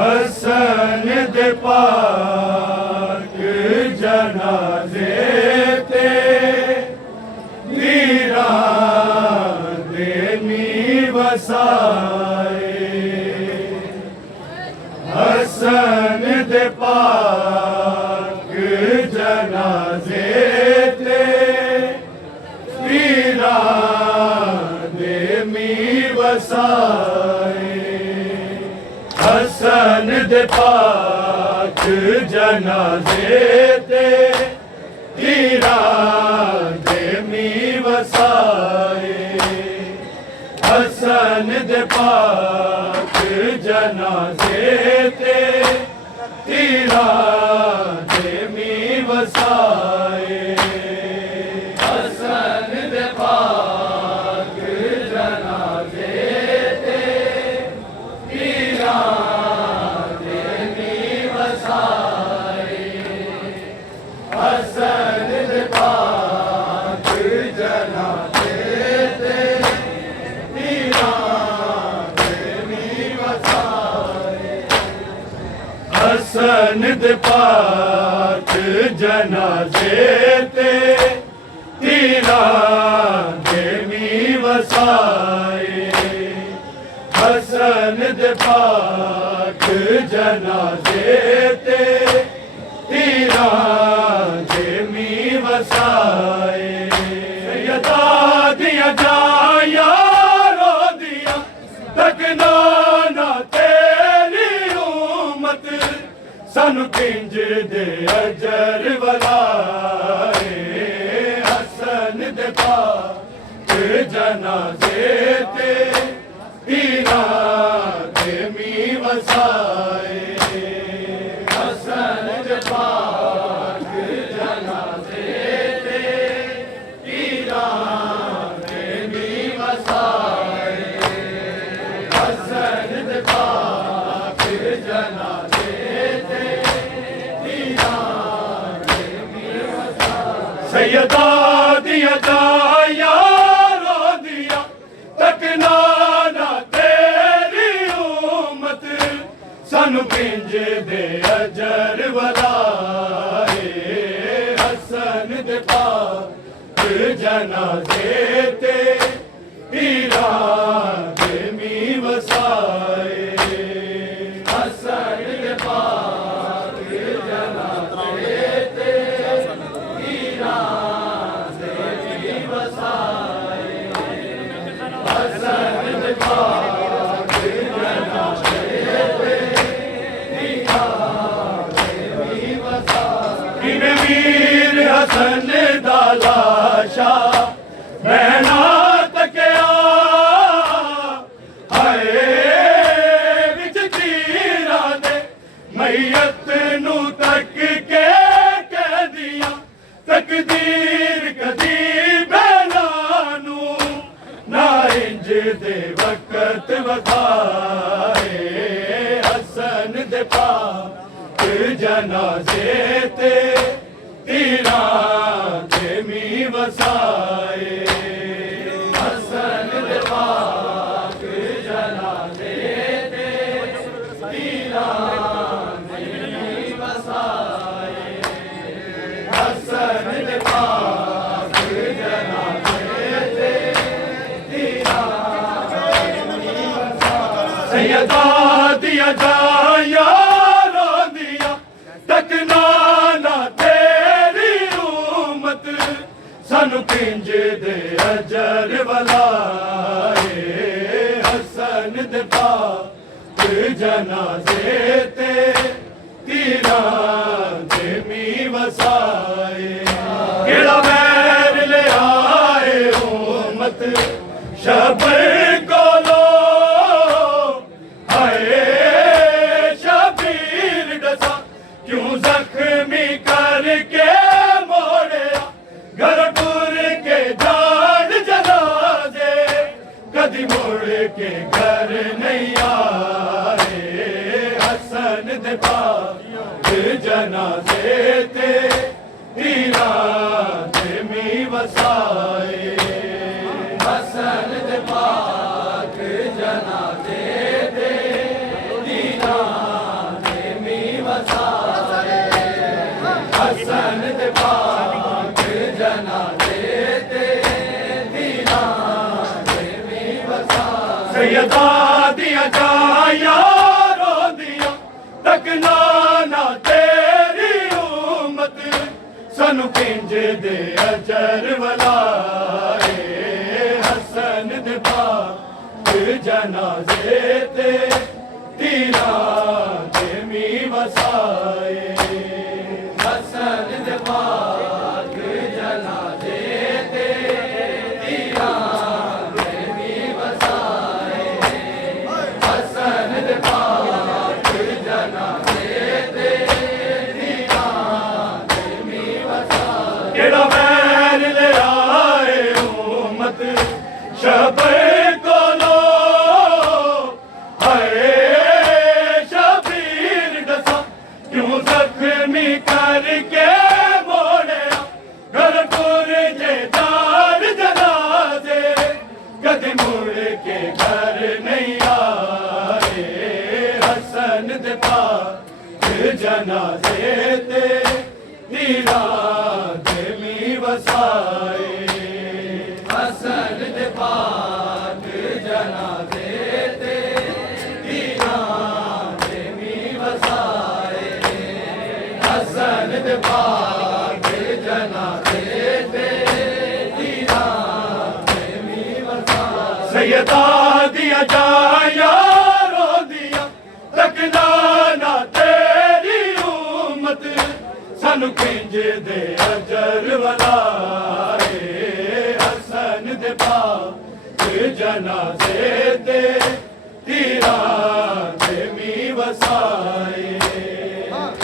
हसन दे पाक जनाजे ते मीरा दे नी वसाए। हसन दे पाक जनाजे ते मीरा दे मी वसाए। हसन दे पाक जनाजे ते हीरा दे मी वसाए। हसन दे पाक जनाजे ते हीरा दे मी वसाए। हसन दे पाक जनाजे ते हीरा दे मी वसाए। हसन दे पाक जनाजे ते हीरा दे मी वसाए। हसन दे पाक जनाजे ते हीरा दे मी वसाए। हसन दे पाक जनाजे ते हीरा दे मी वसाए। सैयदा दिया जाया रो दिया तकना ना तेरी उम्मत सानू किंज दे अजर वलाए। हसन दे पाक जनाजे ते हीरा दे मी वसाए। हसन दे पाक जनाजे ते हीरा दे मी वसाए। हसन दे पाक सैयदा दिया जाया रो दिया तकना ना तेरी उम्मत सानू पिंज दे अजर वलाए हसन दे पाक जनाजे ते पीरा दे मी वसाए हसन दे पाक जनाजे ते पीरा दे मी वसाए हसन दे पाक जनाजे ते पीरा दे मी वसाए इने वीर हसन दा लाशा मैना तकिया हाय विच तीरा दे मैयत नू तक के कह दिया तकदीर कदी बैलानू ना इंज दे वक्त वखाए हसन दे पाक जनाजे ते तीरा दे मी वसाए हसन दे पाक जनाजे ते तीरा दे मी वसाए हसन दे पाक जनाजे ते तीरा दे मी वसाए सैयदा दिया जाया रो दिया तकना ना तेरी उम्मत सानू पिंज दे अजर वलाए हसन दे पाक जनाजे ते तीरा दे मी वसाए केड़ा बैर ले आए उम्मत शबर कोलो हाय शबीर डसा क्यों जख्मी करके मोड़या घर टूर के जान जनाजे कदी मुड़ के घर नहीं आए हसन दे पाक जनाजे ते तीरा दे मी वसाए हसन दे पाक जनाजे ते तीरा दे मी वसाए हसन दे पाक जनाजे ते तीरा दे मी वसाए सैयदा दिया जाया रो दिया तकना ना तेरी उम्मत सानू पिंज दे अजर वलाए हसन दे पाक जनाजे ते तीरा दे मी वसाए हसन दे पाक जनाजे ते तीरा दे मी वसाए हसन दे पाक जनाजे ते तीरा दे मी वसाए केड़ा बैर ले आए उम्मत शबर कोलो हाय शबीर डसा क्यों जख्मी करके मोड़या घर टूर जे दार जनाजे कदी मुड़ के घर नहीं आए हसन दे पाक जनाजे ते तीरा दे मी वसाए हसन दे पाक जनाजे ते तीरा दे मी वसाए हसन दे पाक जनाजे ते तीरा दे मी वसाए सैयदा दिया जाया रो दिया तकना ना तेरी उम्मत सानू पिंज दे अजर वलाए हसन दे पाक जनाजे ते तीरा दे मी वसाए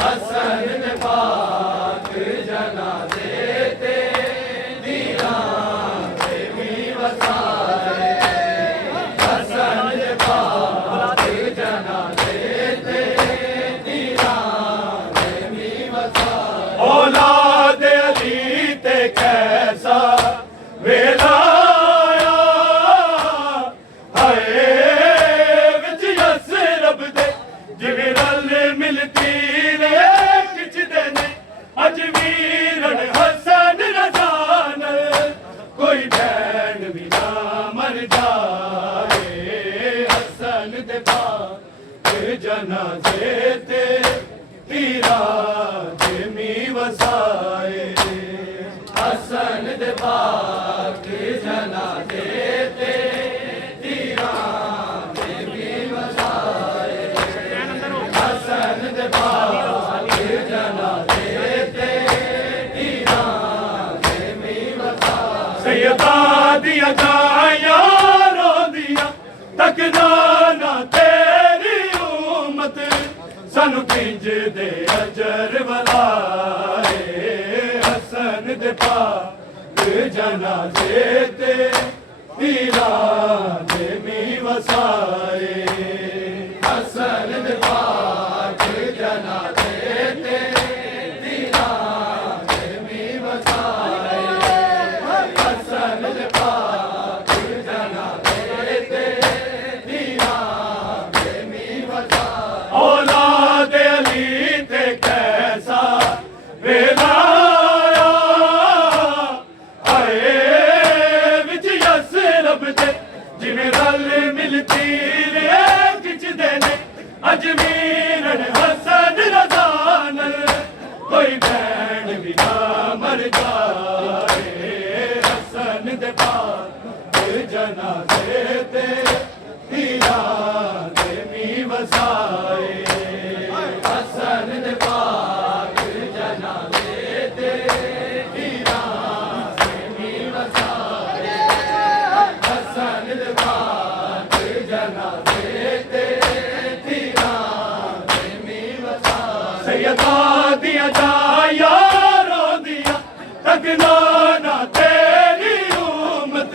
हसन दे पाक जनाजे ते तीरा दे मी वसाए हसन दे पाक जनाजे ते तीरा दे मी वसाए औलाद अली ते जनाजे ते तीरा जिमी वसाए हसन दे पाक जनाजे ते तीरा जिमी वसाए हसन दे पाक जनाजे ते तीरा जिमी वसाए सैयदा दिया जाया रो दिया तकना ना तेरी उम्मत सानू किंज दे अजर वलाए हसन दे पाक जनाजे ते पीरा दे मी वसाए हसन दे पाक जनाजे ते पीरा दे मी वसाए हसन दे पाक जनाजे ते पीरा दे मी वसाए औलाद अली ते कैसा वेला जिमें रल मिलती रे खिचदे ने अजमीर हसन रज़ान कोई भैन भी ना मर जाए हसन दे पाक जनाजे ते पीरा दे मी वसाए हसन दे पाक जनाजे ते पीरा दे मी वसाए हसन दे पाक जनाजे ते पीरा दे मी वसाए सैयदा दिया जाया रो दिया तकना ना तेरी उम्मत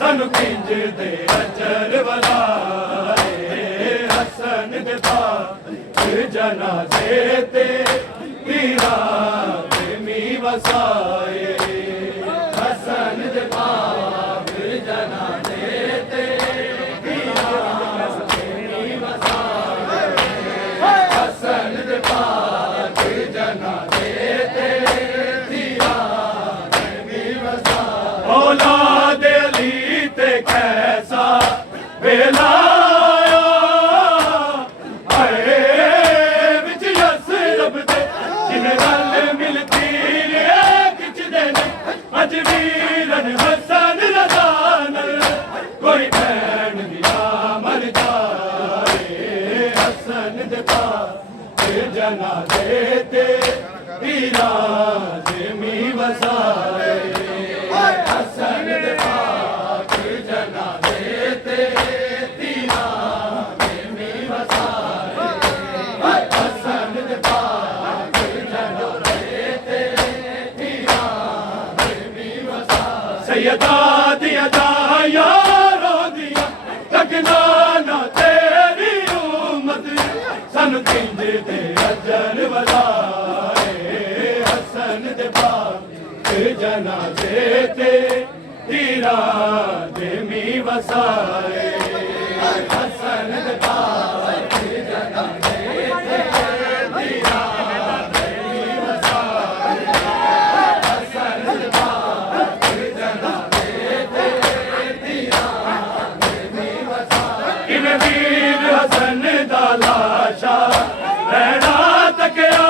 सानू किंज दे अजर वलाए हसन दे पाक जनाजे ते पीरा दे मी वसाए हसन दे पाक जनाजे ते पीरा दे मी वसाए हसन दे पाक जनाजे ते पीरा दे मी वसाए औलाद अली ते कैसा वेला अजमीरन हसन रज़ान कोई भैन भी ना मर जाए हसन दे पाक जनाजे ते पीरा दे मी वसाए हसन दे पाक जनाजे ते पीरा दे मी वसाए हसन दे पाक जनाजे ते पीरा सैयदा दिया जाया रो दिया तकना ना तेरी उम्मत सानू किंज दे अजर वलाए हसन दे पाक जनाजे ते पीरा दे मी वसाए हसन दे पाक जनाजे ते पीरा दे मी वसाए हसन दे पाक इवें वीर हसन दा लाशा रहना तकिया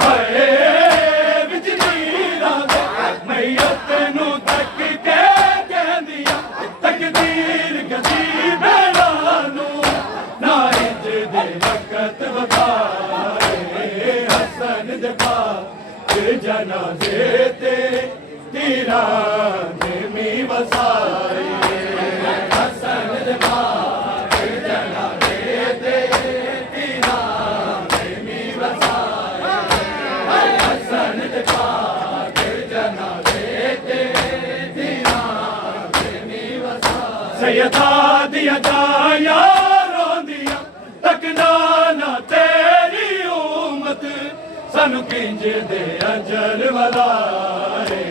हाय विच नीरां दे मैयत नू तक के कहंदिया तकदीर गदी बेड़ा नू ना इंज दे वक्त वखाए हसन दे पाक जनाजे ते पीरा दे मी वसाए हसन दे पाक जनाजे ते पीरा दे मी वसाए हसन दे पाक जनाजे ते पीरा दे मी वसाए सैयदा दिया जाया रो दिया तकना ना तेरी उम्मत सानू किंज दे अजर वलाए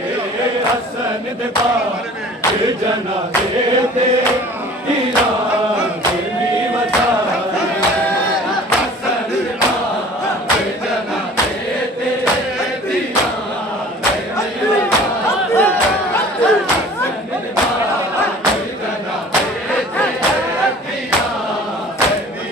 हसन दे पाक जनाजे ते पीरा दे मी वसाए हसन दे पाक जनाजे ते पीरा दे मी वसाए हसन दे पाक जनाजे ते पीरा दे मी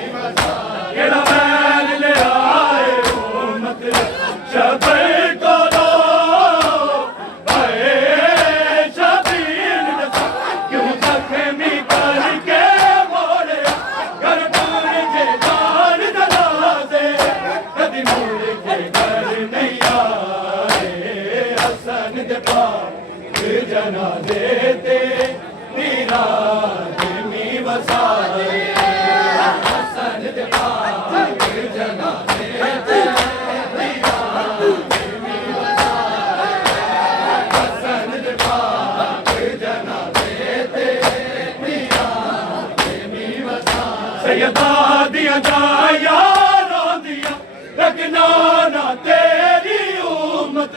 सैयदा दियां यारों दियां रखना ना तेरी उम्मत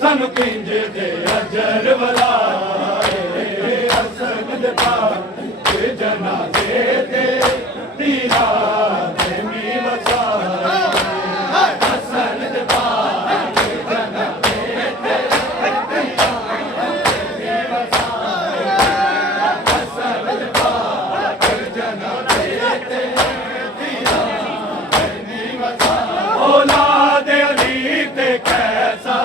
सानू किंज दे अजर वलाए हसन दे पाक जनाजे ते तीरा दे मी वसाए हसन दे पाक जनाजे ते तीरा दे मी वसाए हसन दे पाक जनाजे ते तीरा दे मी वसाए औलाद अली ते कैसा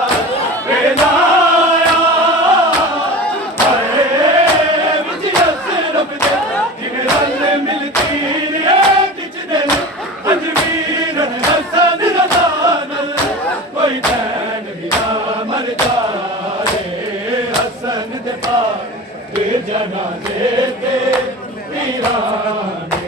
जनाजे ते पीरा